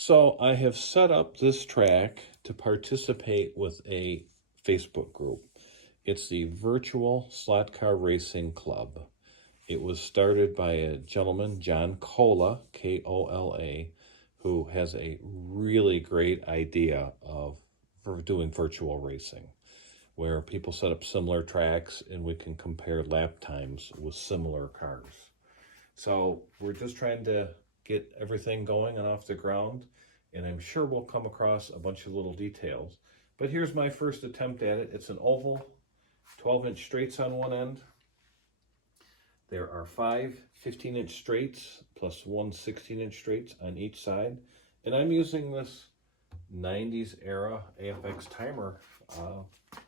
So I have set up this track to participate with a Facebook group. It's the Virtual Slot Car Racing Club. It was started by a gentleman, John Kola, Kola, who has a really great idea for doing virtual racing, where people set up similar tracks and we can compare lap times with similar cars. So we're just trying to get everything going and off the ground, and I'm sure we'll come across a bunch of little details. But here's my first attempt at it. It's an oval, 12-inch straights on one end. There are 5 15-inch straights plus one 16-inch straights on each side. And I'm using this 90s era AFX timer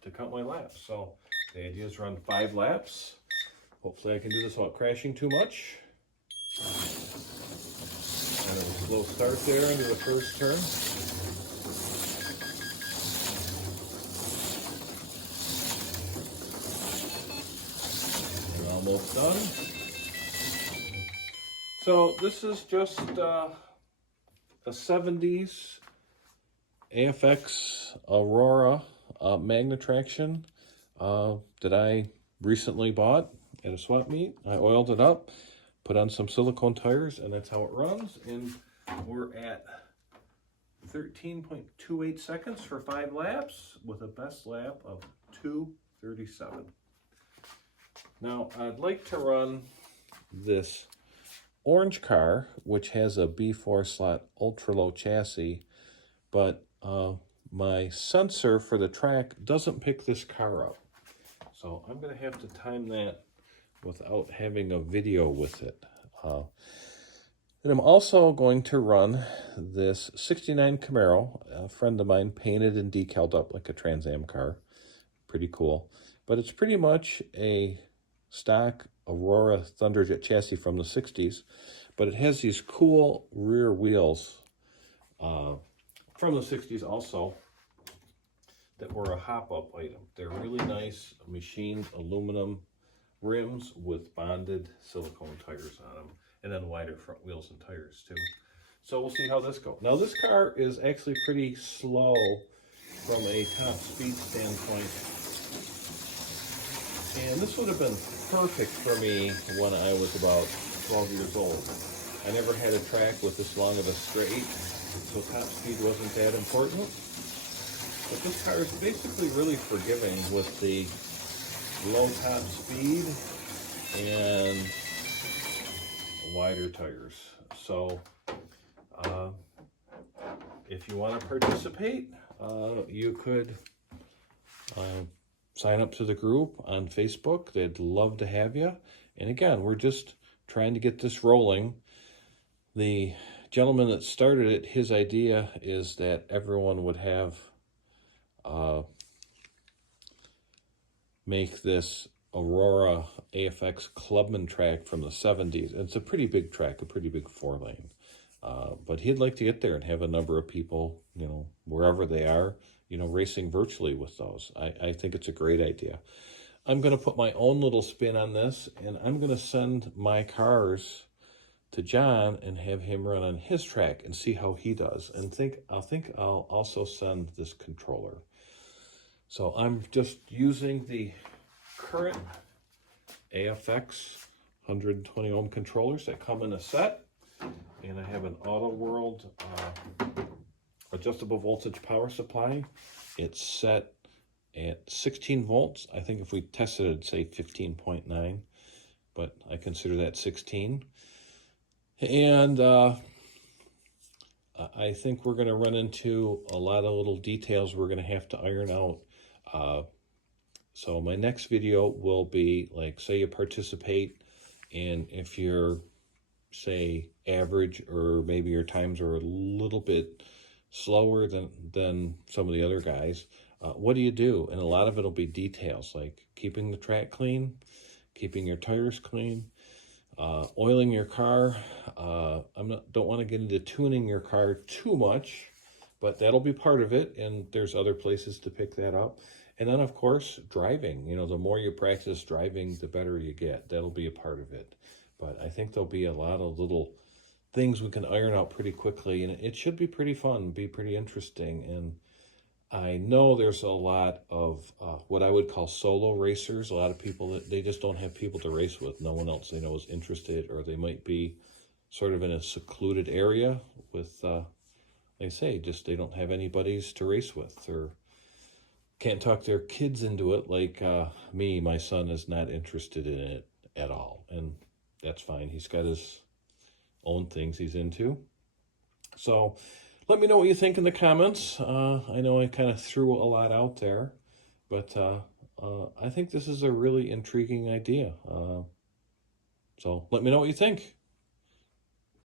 to count my laps. So the idea is run 5 laps. Hopefully I can do this without crashing too much. Kind of a slow start there into the first turn. We're almost done. So this is just a 70s AFX Aurora Magna Traction that I recently bought at a swap meet. I oiled it up, put on some silicone tires, and that's how it runs. And we're at 13.28 seconds for 5 laps with a best lap of 2:37. Now, I'd like to run this orange car, which has a B4 slot ultra low chassis, but my sensor for the track doesn't pick this car up. So I'm going to have to time that without having a video with it. And I'm also going to run this 69 Camaro. A friend of mine painted and decaled up like a Trans Am car. Pretty cool. But it's pretty much a stock Aurora Thunderjet chassis from the 60s. But it has these cool rear wheels from the 60s also that were a hop-up item. They're really nice machined aluminum rims with bonded silicone tires on them, and then wider front wheels and tires too. So we'll see how this goes. Now this car is actually pretty slow from a top speed standpoint, and this would have been perfect for me when I was about 12 years old. I never had a track with this long of a straight, so top speed wasn't that important. But this car is basically really forgiving with the low top speed and wider tires. So if you want to participate, you could sign up to the group on Facebook. They'd love to have you. And again, we're just trying to get this rolling. The gentleman that started it, his idea is that everyone would have make this Aurora AFX Clubman track from the 70s. It's a pretty big track, a pretty big 4-lane. But he'd like to get there and have a number of people, wherever they are, racing virtually with those. I think it's a great idea. I'm going to put my own little spin on this, and I'm going to send my cars to John and have him run on his track and see how he does. And I'll also send this controller. So I'm just using the current AFX 120 ohm controllers that come in a set, and I have an Auto World adjustable voltage power supply. It's set at 16 volts. I think if we tested it, it'd say 15.9, but I consider that 16. And I think we're going to run into a lot of little details we're going to have to iron out. So my next video will be, like, say you participate, and if you're, say, average, or maybe your times are a little bit slower than some of the other guys, what do you do? And a lot of it will be details, like keeping the track clean, keeping your tires clean, oiling your car. Don't want to get into tuning your car too much, but that'll be part of it, and there's other places to pick that up. And then, of course, driving. The more you practice driving, the better you get. That'll be a part of it. But I think there'll be a lot of little things we can iron out pretty quickly, and it should be pretty fun, be pretty interesting. And I know there's a lot of what I would call solo racers, a lot of people that they just don't have people to race with. No one else they know is interested, or they might be sort of in a secluded area with, they say, just they don't have anybody's to race with, or can't talk their kids into it like me. My son is not interested in it at all, and that's fine. He's got his own things he's into. So let me know what you think in the comments. I know I kind of threw a lot out there, but I think this is a really intriguing idea. So let me know what you think.